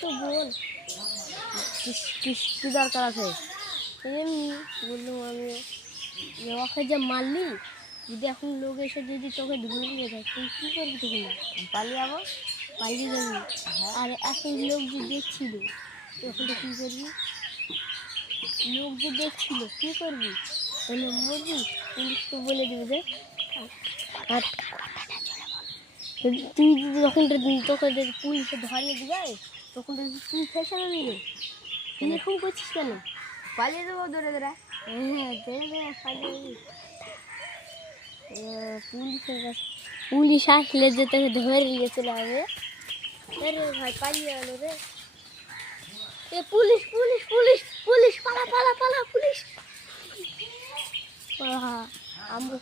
তো বল কি দরকার আছে? এমনি বললাম আমি ওকে যে মারলি, যদি এখন লোক এসে যদি তোকে ধরে নিয়ে যায় তুই কী করবি? তখন পালিয়ে যাবো। পালিয়ে যাবি। আর এখন লোক যে দেখছিল তখন তো কী করবি? লোক যে দেখছিল কী করবি? বলে মরবি, পুলিশকে বলে দেবে যে। আর তুই যদি যখন তোকে পুলিশে ধরিয়ে দিবে তখন তুই ফেসে যাবি রে। তুই এরকম করছিস কেন? পালিয়ে যাবো দৌড়ে দৌড়ে। হ্যাঁ দৌড়ে পালিয়ে যাবি। পুলিশের কাছে পুলিশ আসলে যে তোকে ধরে নিয়ে চলে আসবে। আরে ভাই পালিয়ে গেল রে। এ পুলিশ পুলিশ পুলিশ পুলিশ, পালা পালা পালা পুলিশ। আমরা